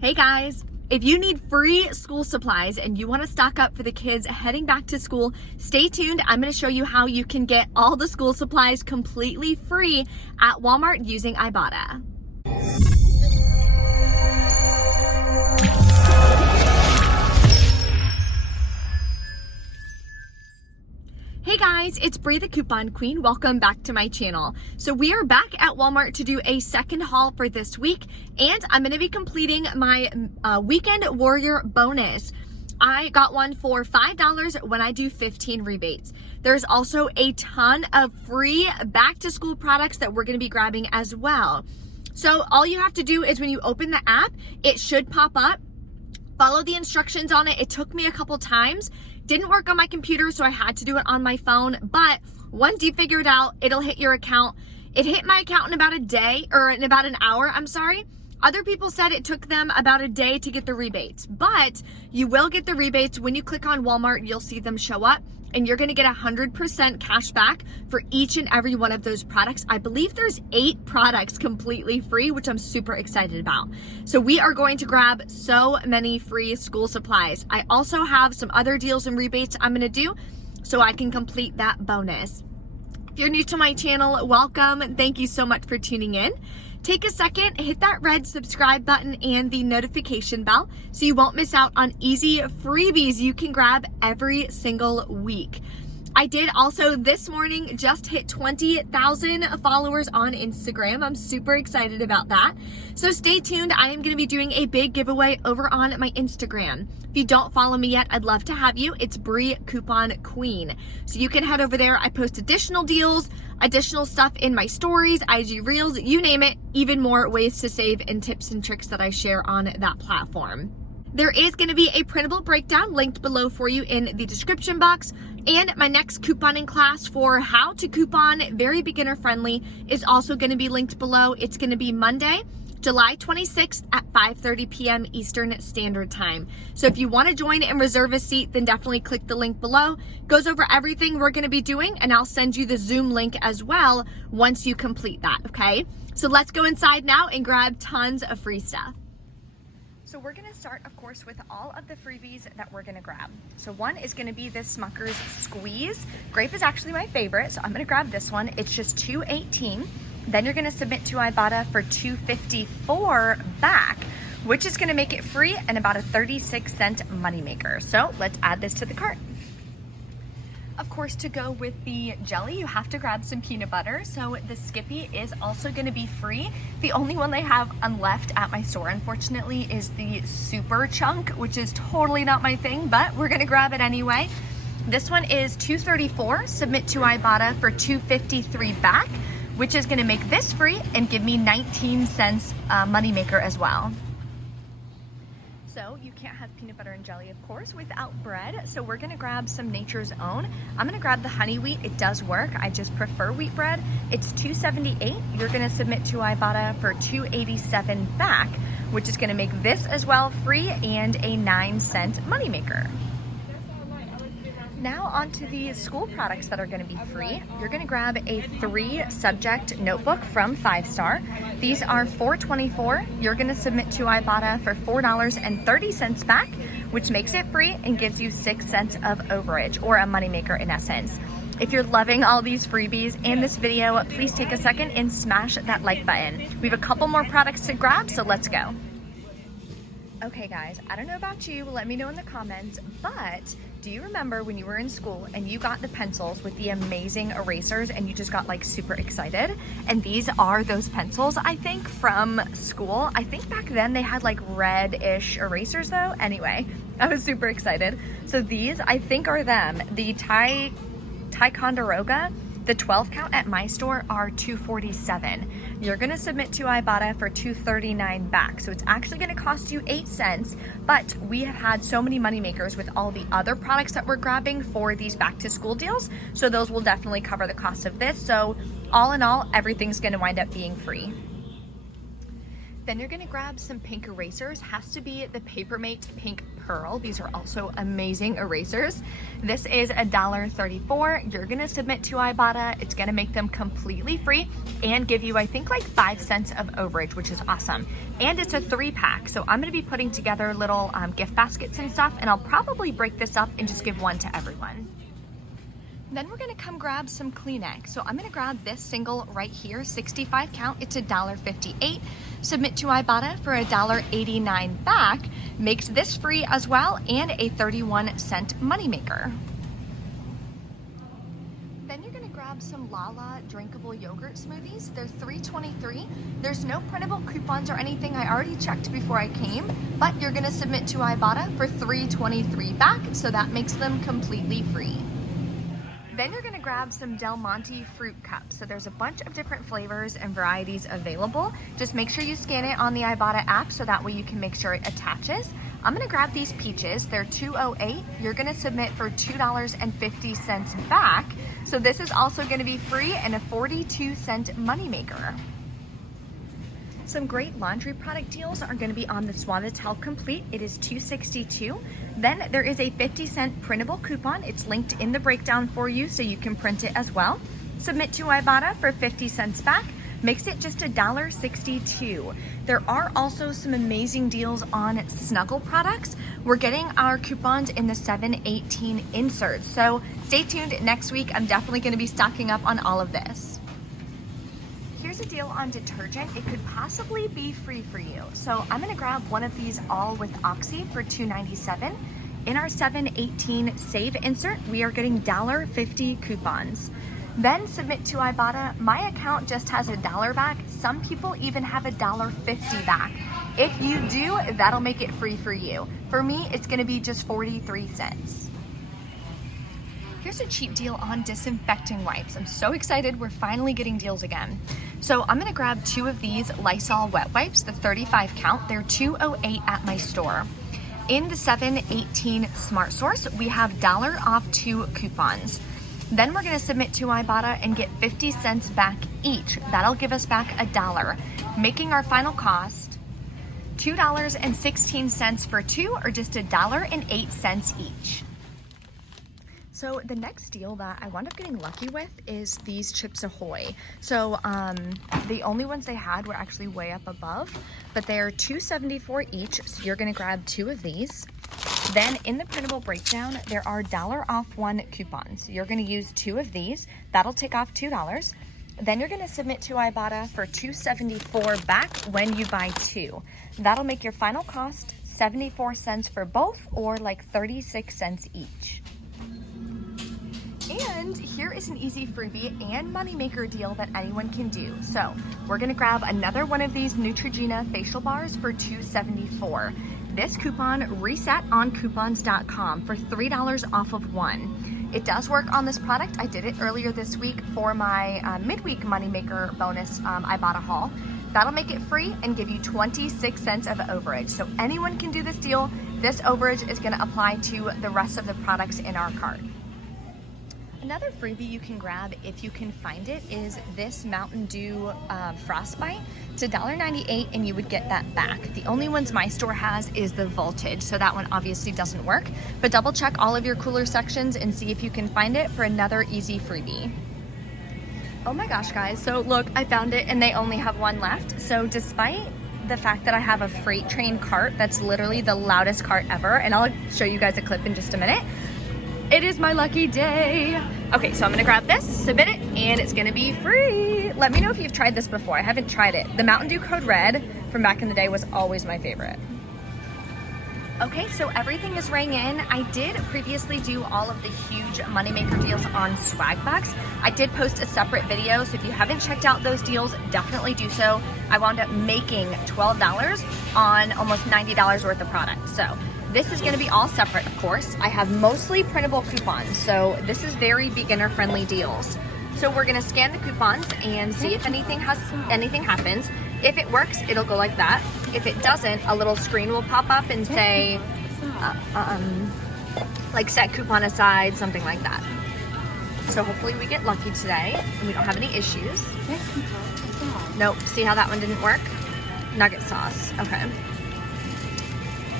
Hey guys, if you need free school supplies and you want to stock up for the kids heading back to school, stay tuned. I'm going to show you how you can get all the school supplies completely free at Walmart using Ibotta. Hey guys, it's Bree the Coupon Queen. Welcome back to my channel. So we are back at Walmart to do a second haul for this week, and I'm going to be completing my Weekend Warrior bonus. I got one for $5 when I do 15 rebates. There's also a ton of free back to school products that we're going to be grabbing as well. So all you have to do is when you open the app, it should pop up. Follow the instructions on it. It took me a couple times. Didn't work on my computer, so I had to do it on my phone. But once you figure it out, it'll hit your account. It hit my account in about a day, or in about an hour, I'm sorry. Other people said it took them about a day to get the rebates, but you will get the rebates. When you click on Walmart, you'll see them show up, and you're gonna get 100% cash back for each and every one of those products. I believe there's 8 products completely free, which I'm super excited about. So we are going to grab so many free school supplies. I also have some other deals and rebates I'm gonna do so I can complete that bonus. If you're new to my channel, welcome. Thank you so much for tuning in. Take a second, hit that red subscribe button and the notification bell so you won't miss out on easy freebies you can grab every single week. I did also this morning just hit 20,000 followers on Instagram. I'm super excited about that. So stay tuned. I am going to be doing a big giveaway over on my Instagram. If you don't follow me yet, I'd love to have you. It's Bree Coupon Queen. So you can head over there. I post additional deals, additional stuff in my stories, IG Reels, you name it, even more ways to save and tips and tricks that I share on that platform. There is going to be a printable breakdown linked below for you in the description box. And my next couponing class for how to coupon, very beginner friendly, is also going to be linked below. It's going to be Monday, July 26th at 5:30 p.m. Eastern Standard Time. So if you want to join and reserve a seat, then definitely click the link below. Goes over everything we're going to be doing, and I'll send you the Zoom link as well once you complete that, okay? So let's go inside now and grab tons of free stuff. So we're gonna start, of course, with all of the freebies that we're gonna grab. So one is gonna be this Smucker's Squeeze. Grape is actually my favorite, so I'm gonna grab this one. It's just $2.18. Then you're gonna submit to Ibotta for $2.54 back, which is gonna make it free and about a 36-cent moneymaker. So let's add this to the cart. Of course, to go with the jelly, you have to grab some peanut butter. So the Skippy is also gonna be free. The only one they have left at my store, unfortunately, is the Super Chunk, which is totally not my thing, but we're gonna grab it anyway. This one is $2.34. Submit to Ibotta for $2.53 back, which is gonna make this free and give me 19 cents moneymaker as well. So you can't have peanut butter and jelly, of course, without bread. So we're gonna grab some Nature's Own. I'm gonna grab the honey wheat. It does work. I just prefer wheat bread. It's $2.78. You're gonna submit to Ibotta for $2.87 back, which is gonna make this as well free and a 9-cent moneymaker. Now onto the school products that are going to be free. You're going to grab a 3-subject notebook from 5 Star. These are $4.24. You're going to submit to Ibotta for $4.30 back, which makes it free and gives you 6 cents of overage, or a moneymaker in essence. If you're loving all these freebies and this video, please take a second and smash that like button. We have a couple more products to grab, so let's go. Okay guys, I don't know about you, let me know in the comments, but do you remember when you were in school and you got the pencils with the amazing erasers and you just got like super excited? And these are those pencils, I think, from school. I think back then they had like red-ish erasers though. Anyway, I was super excited. So these, I think, are them. The Ticonderoga, the 12 count at my store are $2.47. You're gonna submit to Ibotta for $2.39 back. So it's actually gonna cost you 8 cents, but we have had so many money makers with all the other products that we're grabbing for these back to school deals. So those will definitely cover the cost of this. So all in all, everything's gonna wind up being free. Then you're gonna grab some pink erasers. Has to be the Papermate Pink Pearl. These are also amazing erasers. This is $1.34. You're gonna submit to Ibotta. It's gonna make them completely free and give you, I think, like 5 cents of overage, which is awesome. And it's a 3-pack. So I'm gonna be putting together little gift baskets and stuff, and I'll probably break this up and just give one to everyone. Then we're gonna come grab some Kleenex. So I'm gonna grab this single right here, 65 count. It's $1.58. Submit to Ibotta for $1.89 back. Makes this free as well and a 31-cent moneymaker. Then you're gonna grab some Lala drinkable yogurt smoothies. They're $3.23. There's no printable coupons or anything. I already checked before I came, but you're gonna submit to Ibotta for $3.23 back, so that makes them completely free. Then you're gonna grab some Monte Fruit Cup. So there's a bunch of different flavors and varieties available. Just make sure you scan it on the Ibotta app so that way you can make sure it attaches. I'm gonna grab these peaches. They're $2.08. You're gonna submit for $2.50 back. So this is also gonna be free and a 42-cent moneymaker. Some great laundry product deals are going to be on the Suavitel Complete. It is $2.62. Then there is a 50-cent printable coupon. It's linked in the breakdown for you so you can print it as well. Submit to Ibotta for 50 cents back. Makes it just $1.62. There are also some amazing deals on Snuggle products. We're getting our coupons in the 7/18 inserts. So stay tuned next week. I'm definitely going to be stocking up on all of this. Here's a deal on detergent. It could possibly be free for you. So I'm gonna grab one of these all with Oxy for $2.97. In our 7/18 save insert, we are getting $1.50 coupons. Then submit to Ibotta. My account just has $1 back. Some people even have $1.50 back. If you do, that'll make it free for you. For me, it's gonna be just 43 cents. Here's a cheap deal on disinfecting wipes. I'm so excited, we're finally getting deals again. So I'm gonna grab 2 of these Lysol Wet Wipes, the 35 count. They're $2.08 at my store. In the 7/18 Smart Source, we have $1 off 2 coupons. Then we're gonna submit to Ibotta and get 50 cents back each. That'll give us back $1, making our final cost $2.16 for 2, or just $1.08 each. So the next deal that I wound up getting lucky with is these Chips Ahoy. So the only ones they had were actually way up above, but they're $2.74 each. So you're gonna grab 2 of these. Then in the printable breakdown, there are $1 off 1 coupons. You're gonna use 2 of these. That'll take off $2. Then you're gonna submit to Ibotta for $2.74 back when you buy 2. That'll make your final cost 74 cents for both, or like 36 cents each. And here is an easy freebie and moneymaker deal that anyone can do. So we're gonna grab another one of these Neutrogena facial bars for $2.74. This coupon reset on coupons.com for $3 off of 1. It does work on this product. I did it earlier this week for my midweek moneymaker bonus Ibotta haul. That'll make it free and give you 26 cents of overage. So anyone can do this deal. This overage is gonna apply to the rest of the products in our cart. Another freebie you can grab if you can find it is this Mountain Dew Frostbite. It's $1.98 and you would get that back. The only ones my store has is the Voltage, so that one obviously doesn't work, but double check all of your cooler sections and see if you can find it for another easy freebie. Oh my gosh, guys, so look, I found it and they only have one left. So despite the fact that I have a freight train cart that's literally the loudest cart ever, and I'll show you guys a clip in just a minute, it is my lucky day. Okay, so I'm gonna grab this, submit it, and it's gonna be free. Let me know if you've tried this before. I haven't tried it. The Mountain Dew Code Red from back in the day was always my favorite. Okay, so everything is rang in. I did previously do all of the huge moneymaker deals on Swagbucks. I did post a separate video, so if you haven't checked out those deals, definitely do so. I wound up making $12 on almost $90 worth of product. So this is gonna be all separate, of course. I have mostly printable coupons, so this is very beginner friendly deals. So we're gonna scan the coupons and see if anything happens. If it works, it'll go like that. If it doesn't, a little screen will pop up and say, like set coupon aside, something like that. So hopefully we get lucky today and we don't have any issues. Nope, see how that one didn't work? Nugget sauce. Okay.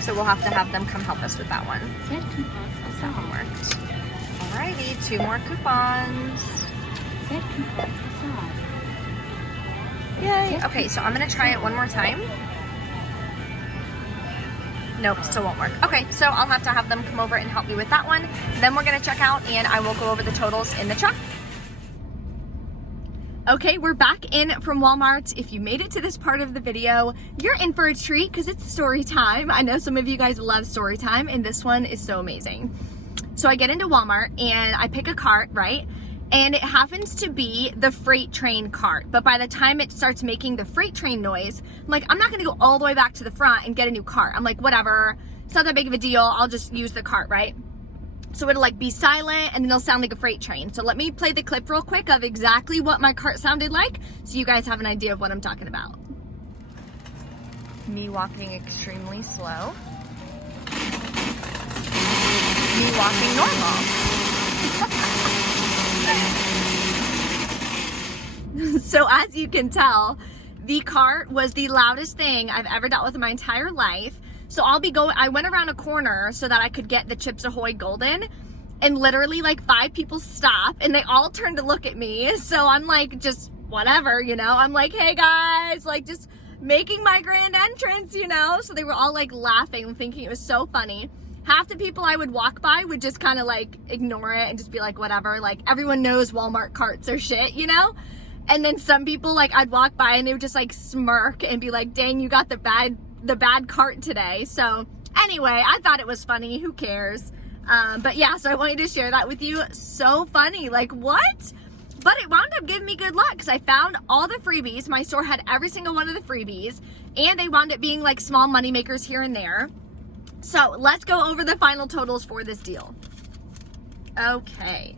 So we'll have to have them come help us with that one. That one worked. Alrighty, 2 more coupons. Yay. Okay, so I'm gonna try it one more time. Nope, still won't work. Okay, so I'll have to have them come over and help me with that one. Then we're gonna check out and I will go over the totals in the truck. Okay, we're back in from Walmart. If you made it to this part of the video, you're in for a treat because it's story time. I know some of you guys love story time and this one is so amazing. So I get into Walmart and I pick a cart, right? And it happens to be the freight train cart. But by the time it starts making the freight train noise, I'm like, I'm not gonna go all the way back to the front and get a new cart. I'm like, whatever, it's not that big of a deal. I'll just use the cart, right? So it'll like be silent and then it'll sound like a freight train. So let me play the clip real quick of exactly what my cart sounded like so you guys have an idea of what I'm talking about. Me walking extremely slow. Me walking normal. So as you can tell, the cart was the loudest thing I've ever dealt with in my entire life. So I went around a corner so that I could get the Chips Ahoy Golden, and literally like 5 people stop and they all turned to look at me. So I'm like, just whatever, you know, I'm like, hey guys, like just making my grand entrance, you know? So they were all like laughing, thinking it was so funny. Half the people I would walk by would just kind of like ignore it and just be like, whatever, like everyone knows Walmart carts are shit, you know? And then some people, like I'd walk by and they would just like smirk and be like, dang, you got the bad cart today. So anyway, I thought it was funny. Who cares? But yeah, so I wanted to share that with you. So funny. Like what? But it wound up giving me good luck because I found all the freebies. My store had every single one of the freebies and they wound up being like small money makers here and there. So let's go over the final totals for this deal. Okay.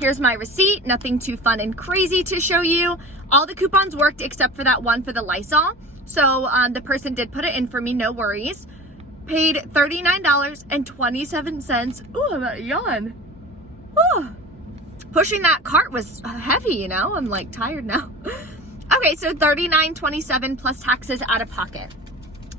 Here's my receipt. Nothing too fun and crazy to show you. All the coupons worked except for that one for the Lysol. So the person did put it in for me, no worries. Paid $39.27. Ooh, I'm about to yawn. Ooh. Pushing that cart was heavy, you know? I'm like tired now. Okay, so $39.27 plus taxes out of pocket.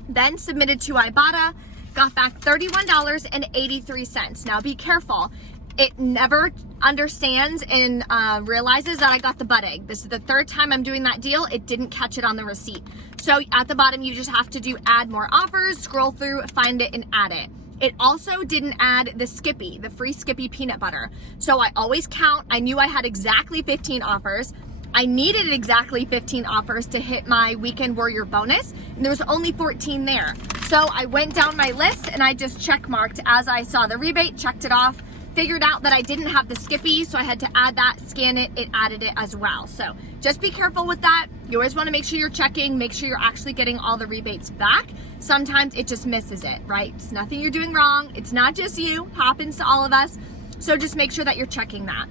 Then submitted to Ibotta, got back $31.83. Now be careful. It never understands and realizes that I got the butt egg. This is the 3rd time I'm doing that deal. It didn't catch it on the receipt. So at the bottom, you just have to do add more offers, scroll through, find it, and add it. It also didn't add the Skippy, the free Skippy peanut butter. So I always count. I knew I had exactly 15 offers. I needed exactly 15 offers to hit my Weekend Warrior bonus, and there was only 14 there. So I went down my list and I just check marked as I saw the rebate, checked it off, figured out that I didn't have the Skippy, so I had to add that, scan it, it added it as well. So just be careful with that. You always want to make sure you're checking, make sure you're actually getting all the rebates back. Sometimes it just misses it, right? It's nothing you're doing wrong. It's not just you, happens to all of us. So just make sure that you're checking that.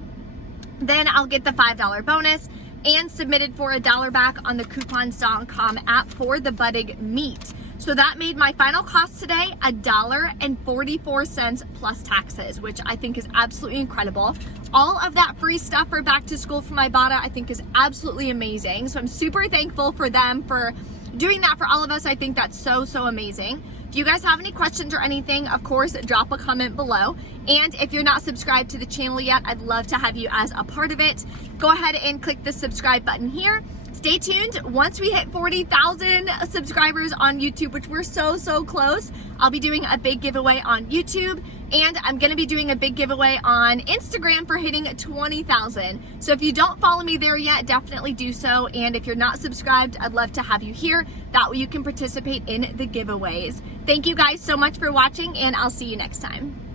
Then I'll get the $5 bonus and submitted for $1 back on the coupons.com app for the budding meat. So that made my final cost today $1.44 plus taxes, which I think is absolutely incredible. All of that free stuff for back to school from Ibotta I think is absolutely amazing. So I'm super thankful for them for doing that for all of us. I think that's so amazing. If you guys have any questions or anything, of course, drop a comment below. And if you're not subscribed to the channel yet, I'd love to have you as a part of it. Go ahead and click the subscribe button here. Stay tuned. Once we hit 40,000 subscribers on YouTube, which we're so close, I'll be doing a big giveaway on YouTube, and I'm going to be doing a big giveaway on Instagram for hitting 20,000. So if you don't follow me there yet, definitely do so. And if you're not subscribed, I'd love to have you here. That way you can participate in the giveaways. Thank you guys so much for watching, and I'll see you next time.